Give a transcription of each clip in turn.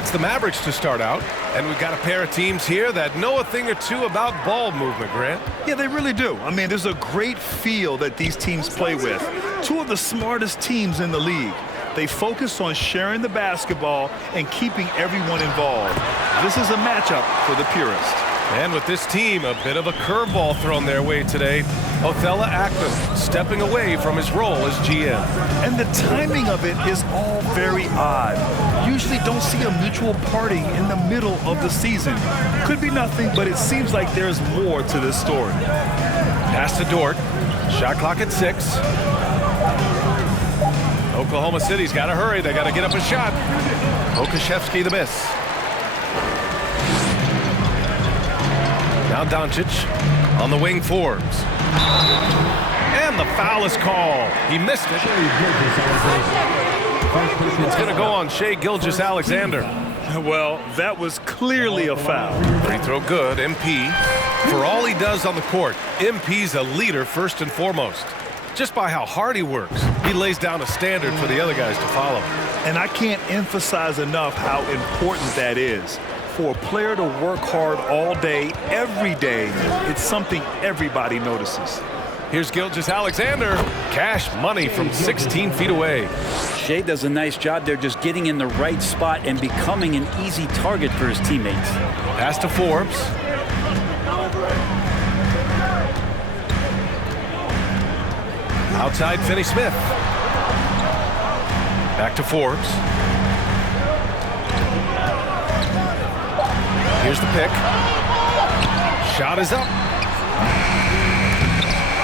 it's the Mavericks to start out, and we've got a pair of teams here that know a thing or two about ball movement, Grant. Yeah, they really do. I mean, there's a great feel that these teams play with. Two of the smartest teams in the league. They focus on sharing the basketball and keeping everyone involved. This is a matchup for the purist. And with this team, a bit of a curveball thrown their way today. Othella Ackman stepping away from his role as GM. And the timing of it is all very odd. Usually don't see a mutual parting in the middle of the season. Could be nothing, but it seems like there's more to this story. Pass to Dort. Shot clock at 6. Oklahoma City's got to hurry. They got to get up a shot. Okashevsky the miss. Now Doncic on the wing, Forbes. And the foul is called. He missed it. It's going to go on Shai Gilgeous-Alexander. Well, that was clearly a foul. Free throw good. MP. For all he does on the court, MP's a leader first and foremost. Just by how hard he works, he lays down a standard for the other guys to follow. And I can't emphasize enough how important that is. For a player to work hard all day, every day, it's something everybody notices. Here's Gilgeous-Alexander. Cash money from 16 feet away. Shai does a nice job there just getting in the right spot and becoming an easy target for his teammates. Pass to Forbes. Outside Finney-Smith. Back to Forbes. Here's the pick. Shot is up.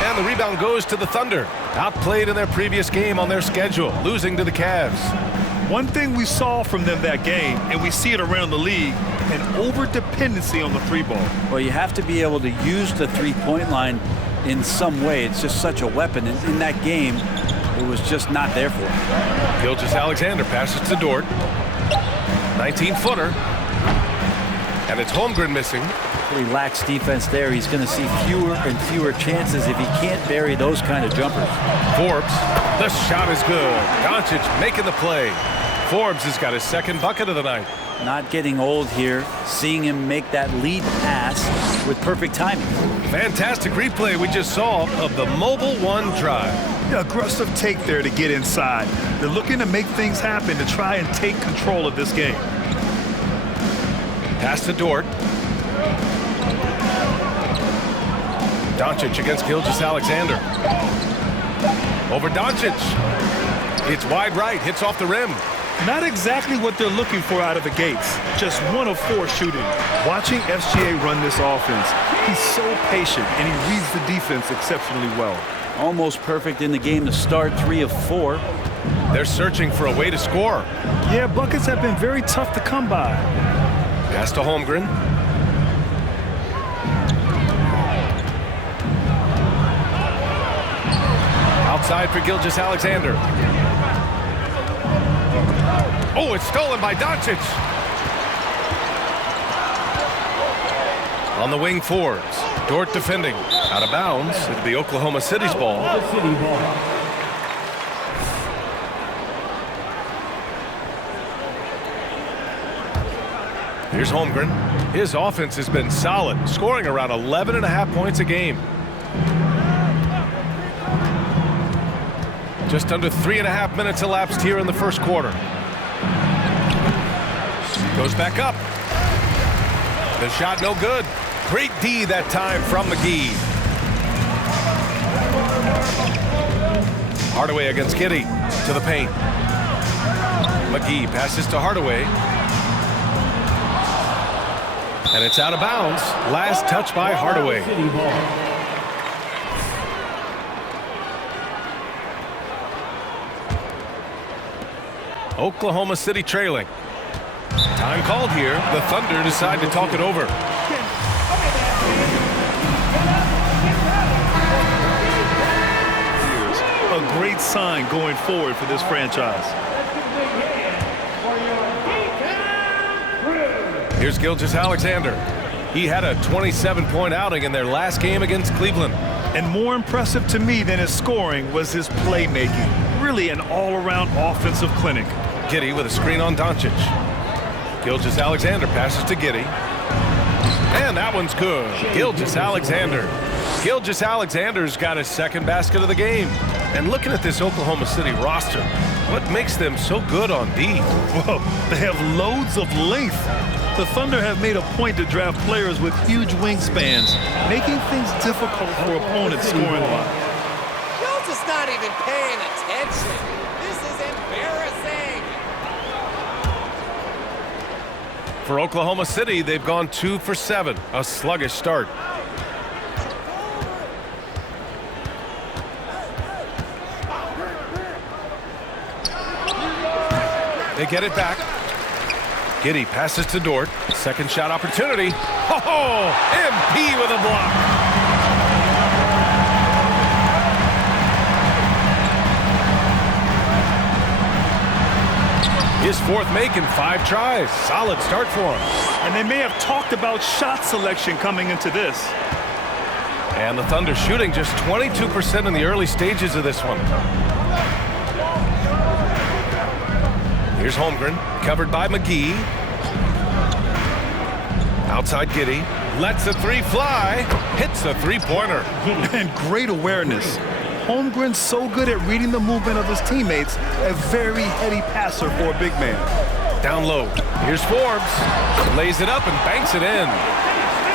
And the rebound goes to the Thunder. Outplayed in their previous game on their schedule, losing to the Cavs. One thing we saw from them that game, and we see it around the league, an over-dependency on the three ball. Well, you have to be able to use the three-point line in some way. It's just such a weapon. And in that game, it was just not there for him. Gilgeous-Alexander passes to Dort. 19-footer. And it's Holmgren missing. Pretty lax defense there. He's going to see fewer and fewer chances if he can't bury those kind of jumpers. Forbes, the shot is good. Doncic making the play. Forbes has got his second bucket of the night. Not getting old here. Seeing him make that lead pass with perfect timing. Fantastic replay we just saw of the Mobile One drive. Yeah, aggressive take there to get inside. They're looking to make things happen to try and take control of this game. Pass to Dort. Doncic against Gilgeous-Alexander. Over Doncic. It's wide right, hits off the rim. Not exactly what they're looking for out of the gates. Just 1 of 4 shooting. Watching SGA run this offense, he's so patient and he reads the defense exceptionally well. Almost perfect in the game to start, 3 of 4. They're searching for a way to score. Yeah, buckets have been very tough to come by. Pass to Holmgren. Outside for Gilgeous-Alexander. Oh, it's stolen by Doncic. On the wing, Forbes. Dort defending. Out of bounds. It'll be Oklahoma City's ball. Here's Holmgren. His offense has been solid, scoring around 11.5 points a game. Just under 3.5 minutes elapsed here in the first quarter. Goes back up. The shot no good. Great D that time from McGee. Hardaway against Giddey to the paint. McGee passes to Hardaway. And it's out of bounds. Last touch by Hardaway. Oklahoma City trailing. Time called here. The Thunder decide to talk it over. Here's a great sign going forward for this franchise. Here's Gilgeous-Alexander. He had a 27-point outing in their last game against Cleveland. And more impressive to me than his scoring was his playmaking. Really an all-around offensive clinic. Giddey with a screen on Doncic. Gilgeous-Alexander passes to Giddey. And that one's good. Gilgeous-Alexander. Gilgeous-Alexander's got his second basket of the game. And looking at this Oklahoma City roster, what makes them so good on D? Well, they have loads of length. The Thunder have made a point to draft players with huge wingspans, making things difficult for opponents scoring line. Y'all just not even paying attention. This is embarrassing. For Oklahoma City, they've gone 2 for 7, a sluggish start. They get it back. Giddey passes to Dort. Second shot opportunity. Oh, MP with a block. His fourth make in 5 tries. Solid start for him. And they may have talked about shot selection coming into this. And the Thunder shooting just 22% in the early stages of this one. Here's Holmgren, covered by McGee. Outside Giddey, lets a 3 fly, hits a 3-pointer. And great awareness. Holmgren's so good at reading the movement of his teammates, a very heady passer for a big man. Down low, here's Forbes, lays it up and banks it in.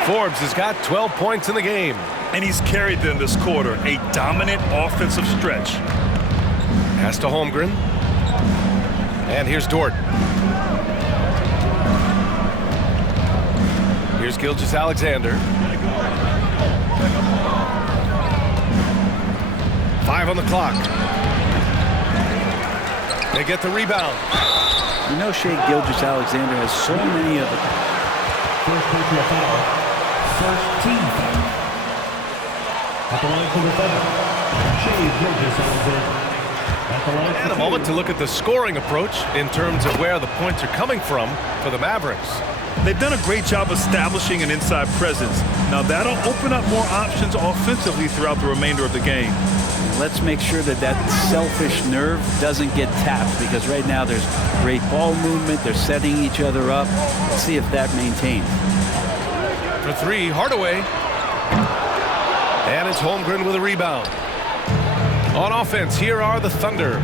Forbes has got 12 points in the game. And he's carried them this quarter, a dominant offensive stretch. Pass to Holmgren. And here's Dort. Here's Gilgeous-Alexander. 5 on the clock. They get the rebound. You know, Shai Gilgeous-Alexander has so many of them. First personal foul. First team foul. At the line for the Thunder, Shai Gilgeous-Alexander. And a moment to look at the scoring approach in terms of where the points are coming from for the Mavericks. They've done a great job establishing an inside presence. Now that'll open up more options offensively throughout the remainder of the game. Let's make sure that that selfish nerve doesn't get tapped, because right now there's great ball movement. They're setting each other up. Let's see if that maintains. For 3, Hardaway. And it's Holmgren with a rebound. On offense, here are the Thunder.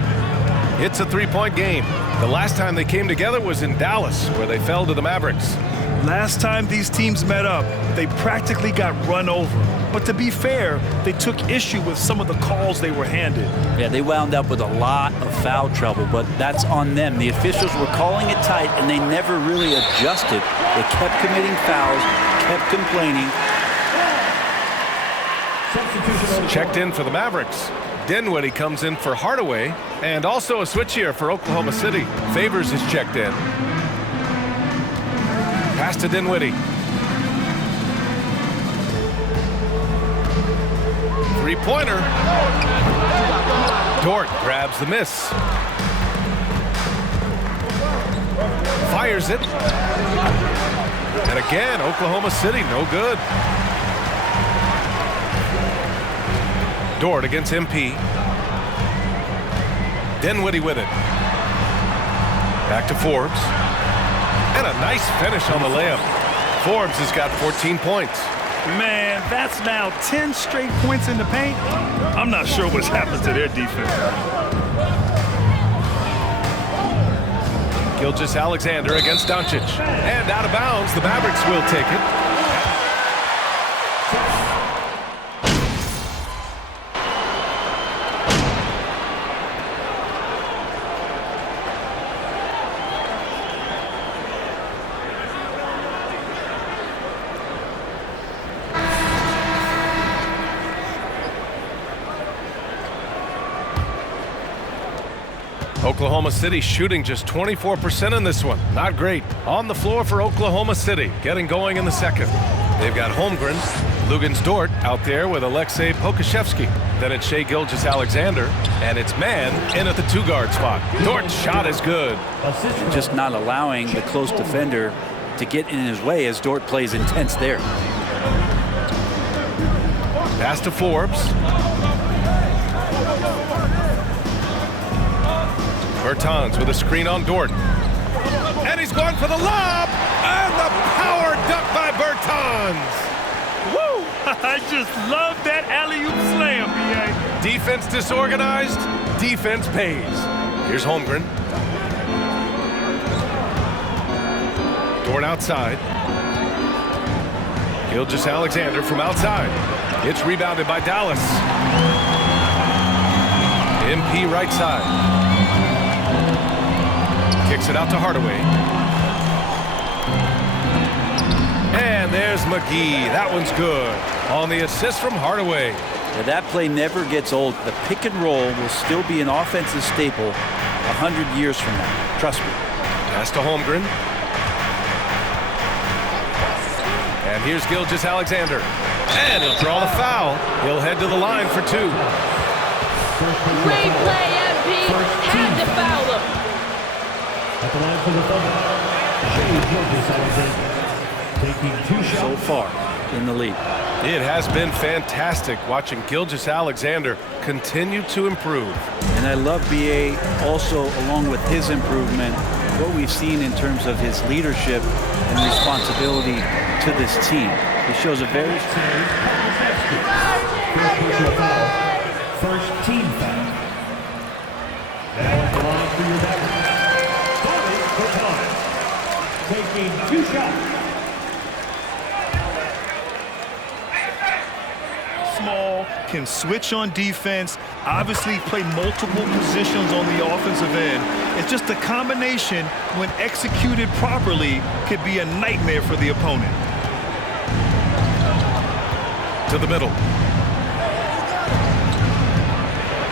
It's a 3-point game. The last time they came together was in Dallas, where they fell to the Mavericks. Last time these teams met up, they practically got run over. But to be fair, they took issue with some of the calls they were handed. Yeah, they wound up with a lot of foul trouble, but that's on them. The officials were calling it tight, and they never really adjusted. They kept committing fouls, kept complaining. Checked in for the Mavericks. Dinwiddie comes in for Hardaway, and also a switch here for Oklahoma City. Favors is checked in. Pass to Dinwiddie. 3-pointer. Dort grabs the miss. Fires it. And again, Oklahoma City, no good. Dort against MP. Dinwiddie with it. Back to Forbes. And a nice finish on the layup. Forbes has got 14 points. Man, that's now 10 straight points in the paint. I'm not sure what's happened to their defense. Gilgeous-Alexander against Doncic. And out of bounds, the Mavericks will take it. Oklahoma City shooting just 24% in this one. Not great. On the floor for Oklahoma City, getting going in the second. They've got Holmgren, Luguentz Dort out there with Aleksej Pokusevski. Then it's Shai Gilgeous-Alexander, and it's Mann in at the 2-guard spot. Dort's shot is good. Just not allowing the close defender to get in his way as Dort plays intense there. Pass to Forbes. Bertans with a screen on Dort. And he's going for the lob. And the power dunk by Bertans. Woo! I just love that alley-oop slam, B.A. Defense disorganized, defense pays. Here's Holmgren. Dort outside. Gilgeous-Alexander from outside. It's rebounded by Dallas. MP right side. Kicks it out to Hardaway. And there's McGee. That one's good. On the assist from Hardaway. Yeah, that play never gets old. The pick and roll will still be an offensive staple 100 years from now. Trust me. Pass to Holmgren. And here's Gilgeous-Alexander. And he'll draw the foul. He'll head to the line for two. Great play, MP. Had to foul him. At the line for the double, Shai Gilgeous-Alexander taking 2 shots. So far in the league. It has been fantastic watching Gilgeous-Alexander continue to improve. And I love B.A. also, along with his improvement, what we've seen in terms of his leadership and responsibility to this team. He shows a very... First team foul. Now at the line for your backup, Bobby Bertans taking 2 shots. Small, can switch on defense, obviously play multiple positions on the offensive end. It's just a combination, when executed properly, could be a nightmare for the opponent. To the middle.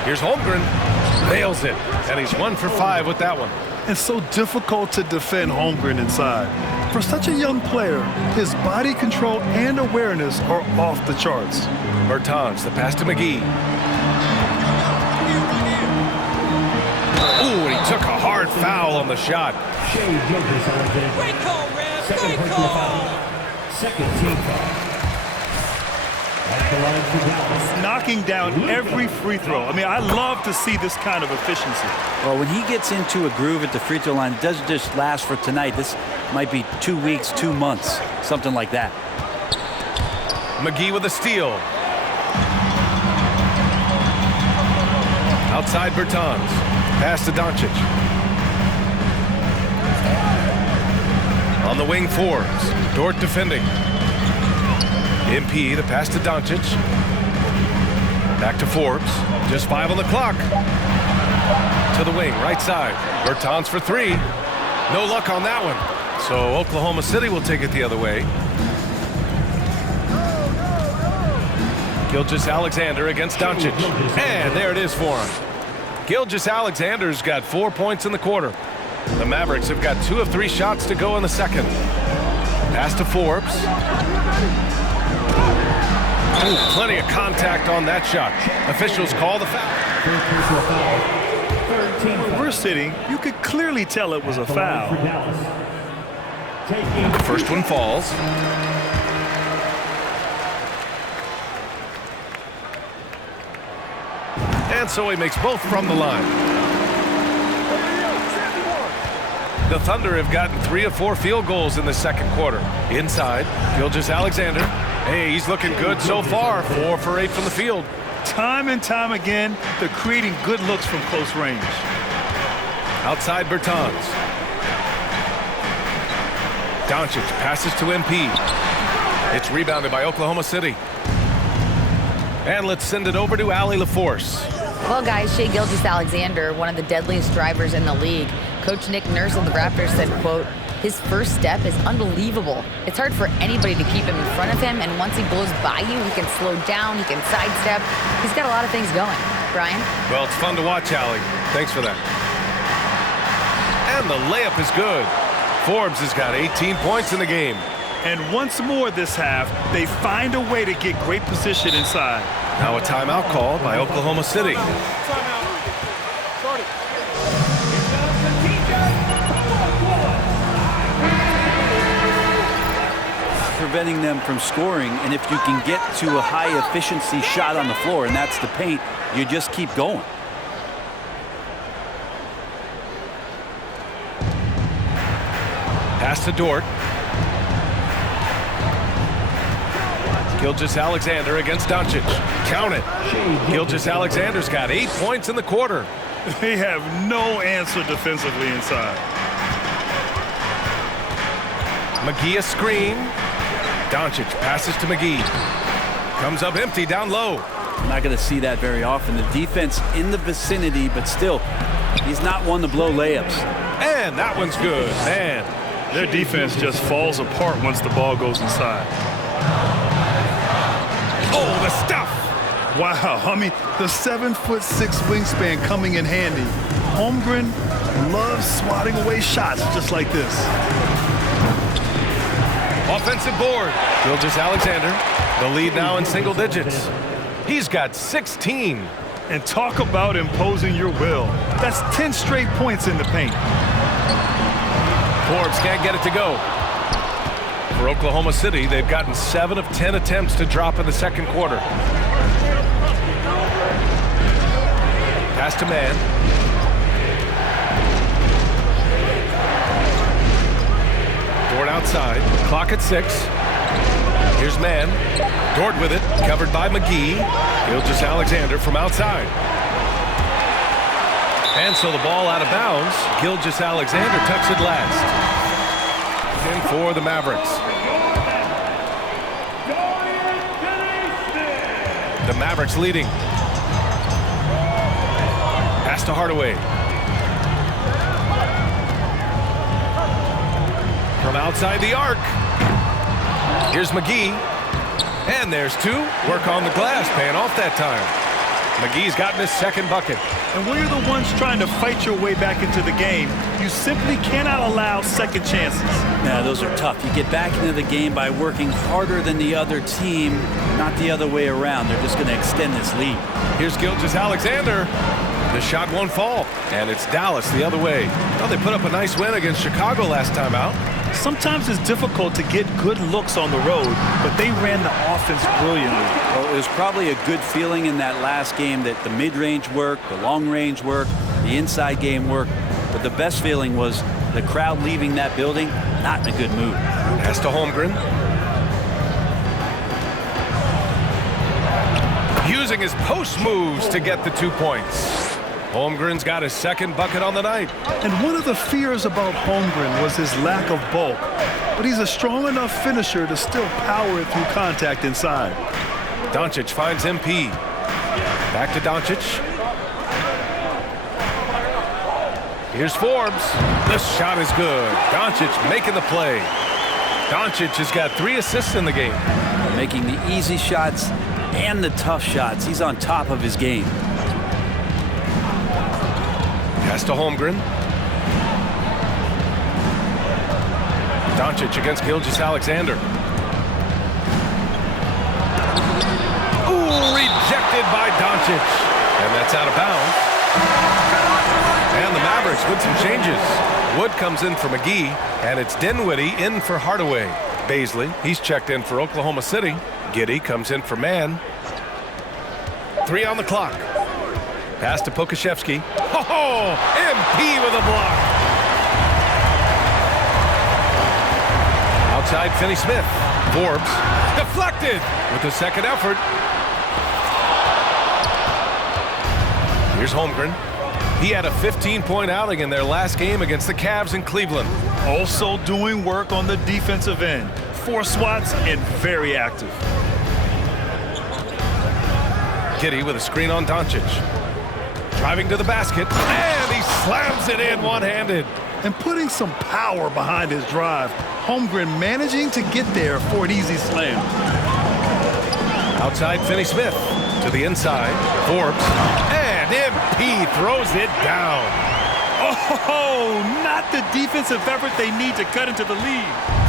Here's Holmgren. Nails it. And he's 1 for 5 with that one. It's so difficult to defend Holmgren inside. For such a young player, his body control and awareness are off the charts. Bertans, the pass to McGee. Ooh, and he took a hard foul on the shot. Shai Gilgeous-Alexander. Great call, Ref. Second Great personal call. foul. Second team foul. At the line for Dallas. Knocking down every free throw. I mean, I love to see this kind of efficiency. Well, when he gets into a groove at the free throw line, it doesn't just last for tonight. This might be 2 weeks, 2 months, something like that. McGee with a steal. Outside Bertans. Pass to Doncic. On the wing, Forbes. Dort defending. MP, the pass to Doncic. Back to Forbes. Just 5 on the clock. To the wing, right side. Bertans for 3. No luck on that one. So Oklahoma City will take it the other way. Gilgeous-Alexander against Doncic. And there it is for him. Gilgeous-Alexander's got 4 points in the quarter. The Mavericks have got 2 of 3 shots to go in the second. Pass to Forbes. Ooh, plenty of contact on that shot. Officials call the foul. Where we're sitting, you could clearly tell it was a foul. The first one falls. And so he makes both from the line. The Thunder have gotten 3 of 4 field goals in the second quarter. Inside, Gilgeous-Alexander. Hey, he's looking good so far. 4 for 8 from the field. Time and time again, they're creating good looks from close range. Outside Bertans. Doncic passes to MP. It's rebounded by Oklahoma City. And let's send it over to Allie LaForce. Well, guys, Shai Gilgeous-Alexander, one of the deadliest drivers in the league. Coach Nick Nurse of the Raptors said, quote, his first step is unbelievable. It's hard for anybody to keep him in front of him, and once he blows by you, he can slow down, he can sidestep. He's got a lot of things going. Brian? Well, it's fun to watch, Allie. Thanks for that. And the layup is good. Forbes has got 18 points in the game. And once more this half, they find a way to get great position inside. Now a timeout called by Oklahoma City. Preventing them from scoring, and if you can get to a high efficiency shot on the floor, and that's the paint, you just keep going. Pass to Dort. Gilgeous-Alexander against Doncic. Count it. Gilgeous-Alexander's got 8 points in the quarter. They have no answer defensively inside. McGee a screen. Doncic passes to McGee. Comes up empty down low. I'm not going to see that very often. The defense in the vicinity, but still, he's not one to blow layups. And that one's good. Man, their defense just falls apart once the ball goes inside. Oh, the stuff. Wow, I mean, the 7'6" wingspan coming in handy. Holmgren loves swatting away shots just like this. Offensive board. Gilgeous-Alexander, the lead now in single digits. He's got 16. And talk about imposing your will. That's 10 straight points in the paint. Forbes can't get it to go. For Oklahoma City, they've gotten 7 of 10 attempts to drop in the second quarter. Pass to man. Dort outside. Clock at 6. Here's man. Dort with it. Covered by McGee. Gilgeous-Alexander from outside. And so the ball out of bounds. Gilgeous-Alexander tucks it last. In for the Mavericks. The Mavericks leading. Pass to Hardaway. From outside the arc. Here's McGee. And there's 2. Work on the glass, paying off that time. McGee's gotten his second bucket. And when you're the ones trying to fight your way back into the game, you simply cannot allow second chances. Yeah, those are tough. You get back into the game by working harder than the other team, not the other way around. They're just going to extend this lead. Here's Gilgeous-Alexander. The shot won't fall, and it's Dallas the other way. Well, they put up a nice win against Chicago last time out. Sometimes it's difficult to get good looks on the road, but they ran the offense brilliantly. Well, it was probably a good feeling in that last game that the mid-range worked, the long-range worked, the inside game worked, but the best feeling was the crowd leaving that building not in a good mood. Pass to Holmgren. Using his post moves to get the 2 points. Holmgren's got his second bucket on the night. And one of the fears about Holmgren was his lack of bulk. But he's a strong enough finisher to still power it through contact inside. Doncic finds MP. Back to Doncic. Here's Forbes. The shot is good. Doncic making the play. Doncic has got 3 assists in the game. Making the easy shots and the tough shots. He's on top of his game. Pass to Holmgren. Doncic against Gilgeous-Alexander. Ooh, rejected by Doncic. And that's out of bounds. And the Mavericks with some changes. Wood comes in for McGee, and it's Dinwiddie in for Hardaway. Baisley, he's checked in for Oklahoma City. Giddey comes in for man. 3 on the clock. Pass to Pokusevski. Oh, MP with a block. Outside Finney-Smith. Forbes deflected with the second effort. Here's Holmgren. He had a 15-point outing in their last game against the Cavs in Cleveland. Also doing work on the defensive end. 4 swats and very active. Giddey with a screen on Doncic. Driving to the basket, and he slams it in one-handed. And putting some power behind his drive. Holmgren managing to get there for an easy slam. Outside Finney-Smith to the inside. Forbes, and MP throws it down. Oh, not the defensive effort they need to cut into the lead.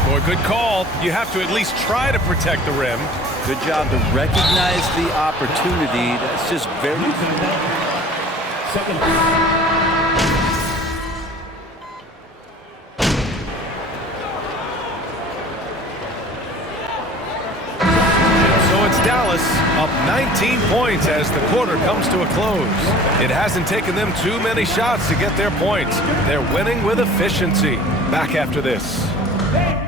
Boy, good call. You have to at least try to protect the rim. Good job to recognize the opportunity. That's just very good. Second. So it's Dallas up 19 points as the quarter comes to a close. It hasn't taken them too many shots to get their points. They're winning with efficiency. Back after this. Dave